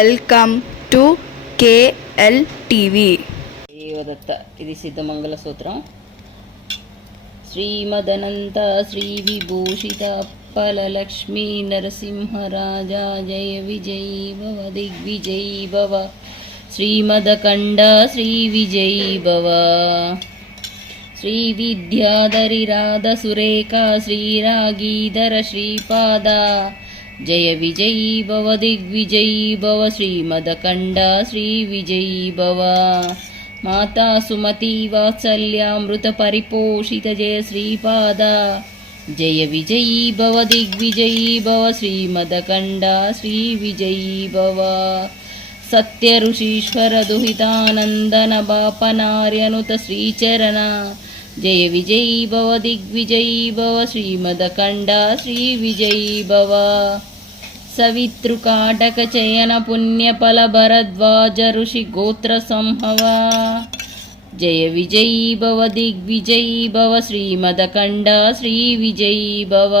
Welcome to KLTV. Devadatta. ఇది సిద్ధమంగళ సూత్రం. శ్రీమదనంత శ్రీ విభూషిత ఫలలక్ష్మీ నరసింహరాజా జయ విజయీ భవ దిగ్విజయీ భవ శ్రీమదకండ శ్రీ విజయీ భవ శ్రీ విద్యాధరి రాధ సురేఖా శ్రీరాగీధర శ్రీపాద జయ విజయీ భవ దిగ్విజయీ భవ శ్రీమదకండ శ్రీ విజయీ భవ మాతా సుమతి వాత్సల్యామృత పరిపోషిత జయ శ్రీపాద జయ విజయీ భవ దిగ్విజయీ భవ శ్రీమదకండ శ్రీ విజయీ భవ సత్య ఋషీశ్వర దుహితానందన బాపనార్యనుత శ్రీచరణ జయ విజయీ భవ దిగ్విజయీ భవ శ్రీమదకండ శ్రీ విజయీ భవ సవితృకాటక చయన పుణ్యఫల భరద్వాజ ఋషి గోత్ర సంభవ జయ విజయీ భవ దిగ్విజయీ భవ శ్రీమదకండ శ్రీ విజయీ భవ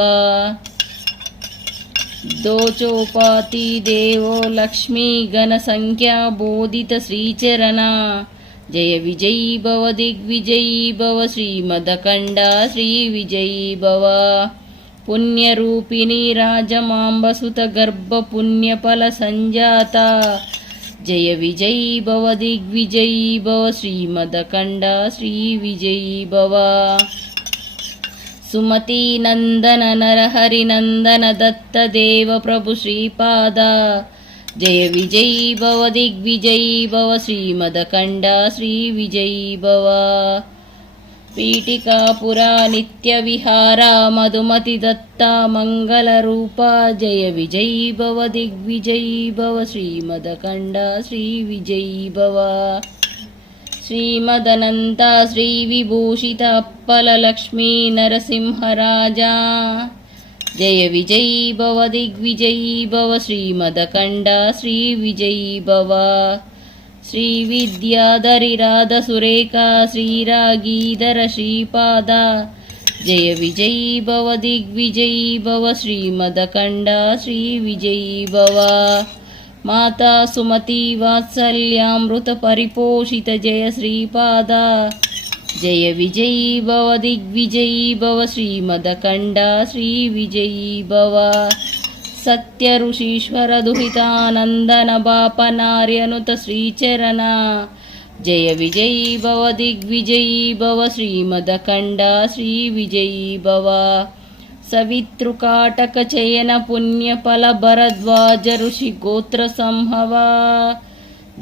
దోచోపాతి దేవో లక్ష్మీ గణ సంఖ్యా బోధిత శ్రీచరణ జయ విజయీ భవ దిగ్విజయీ భవ శ్రీమదకండ శ్రీ విజయీ భవ పుణ్యరూపిణి రాజమాంబసుత గర్భ పుణ్యఫల సంజాత జయ విజయీ భవ దిగ్విజయీ భవ శ్రీమదకండ శ్రీ విజయీ భవ సుమతి నందన నరహరి నందన దత్త దేవ ప్రభు శ్రీపాద జయ విజయీ భవ దిగ్విజయీ భవ శ్రీమదకండ శ్రీ విజయీ భవ పీఠికాపురా నిత్య విహార మధుమతి దత్త మంగళ రూప జయ విజయీ భవ దిగ్విజయీ భవ శ్రీమదకండ శ్రీ విజయీ భవ శ్రీమదనంత శ్రీ విభూషిత అప్పల లక్ష్మీ నరసింహరాజా జయ విజయీ భవ దిగ్విజయీ భవ శ్రీమదకండ శ్రీ విజయీ భవ శ్రీ విద్యాధరి రాధ సురేఖా శ్రీరాగీధర శ్రీపాద జయ విజయీ భవ దిగ్విజయీ భవ శ్రీమదకండ శ్రీ విజయీ భవ మాతా సుమతి వాత్సల్యామృత పరిపోషిత జయ శ్రీపాద జయ విజయీ భవ దిగ్విజయీ భవ శ్రీమదకండ శ్రీ విజయీ భవ సత్య ఋషీశ్వర దుహితానందన బాపనార్యనుత శ్రీచరణ జయ విజయీ భవ దిగ్విజయీ భవ శ్రీమదకండ శ్రీ విజయీ భవ సవితృకాటక చయన పుణ్యఫల భరద్వాజ ఋషి గోత్ర సంభవ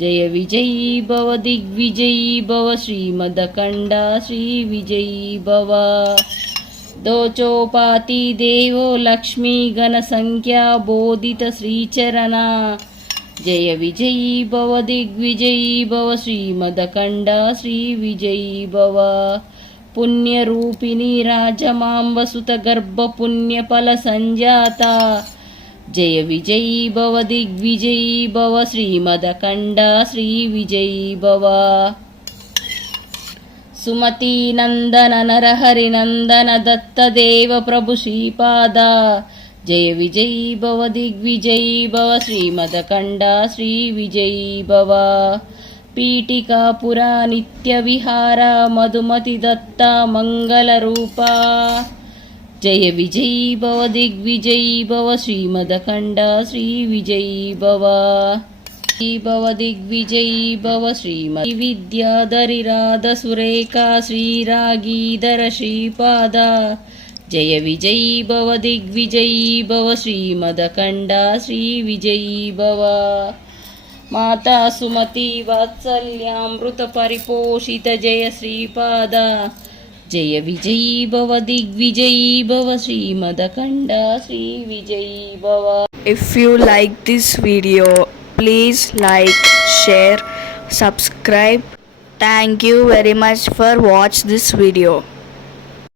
జయ విజయీ భవ దిగ్విజయీ భవ శ్రీమదకండ శ్రీ విజయీ భవ దోచోపాతి దేవో లక్ష్మీ గణ సంఖ్యా బోధిత శ్రీచరణ జయ విజయీ భవ దిగ్విజయీ భవ శ్రీమదకండ శ్రీ విజయీ భవ పుణ్యరూపిణి రాజమాంబసుత గర్భ పుణ్యఫల సంజాత జయ విజయీ భవ దిగ్విజయీ భవ శ్రీమదకండ శ్రీ విజయీ భవ సుమతి నందన నరహరి నందన దత్త దేవ ప్రభు శ్రీపాద జయ విజయీ భవ దిగ్విజయీ భవ శ్రీమదకండ శ్రీ విజయీ భవ పీఠికాపురా నిత్య విహార మధుమతి దత్త మంగళ రూప జయ విజయీ భవ దిగ్విజయీ భవ శ్రీమదకండ శ్రీ విజయీ భవ భవ దిగ్విజయీ భవ శ్రీమతి విద్యాధరి రాధ సురేఖా శ్రీరాగీధర శ్రీపాద జయ విజయీ భవ దిగ్విజయీ భవ శ్రీమదకండ శ్రీ విజయీ భవ మాతా సుమతి వాత్సల్యామృత పరిపోషిత జయ శ్రీపాద జయ విజయీ భవ దిగ్విజయీ భవ శ్రీమదకండ శ్రీ విజయీ భవ. If you like this video, please like, share, subscribe. Thank you very much for watch this video.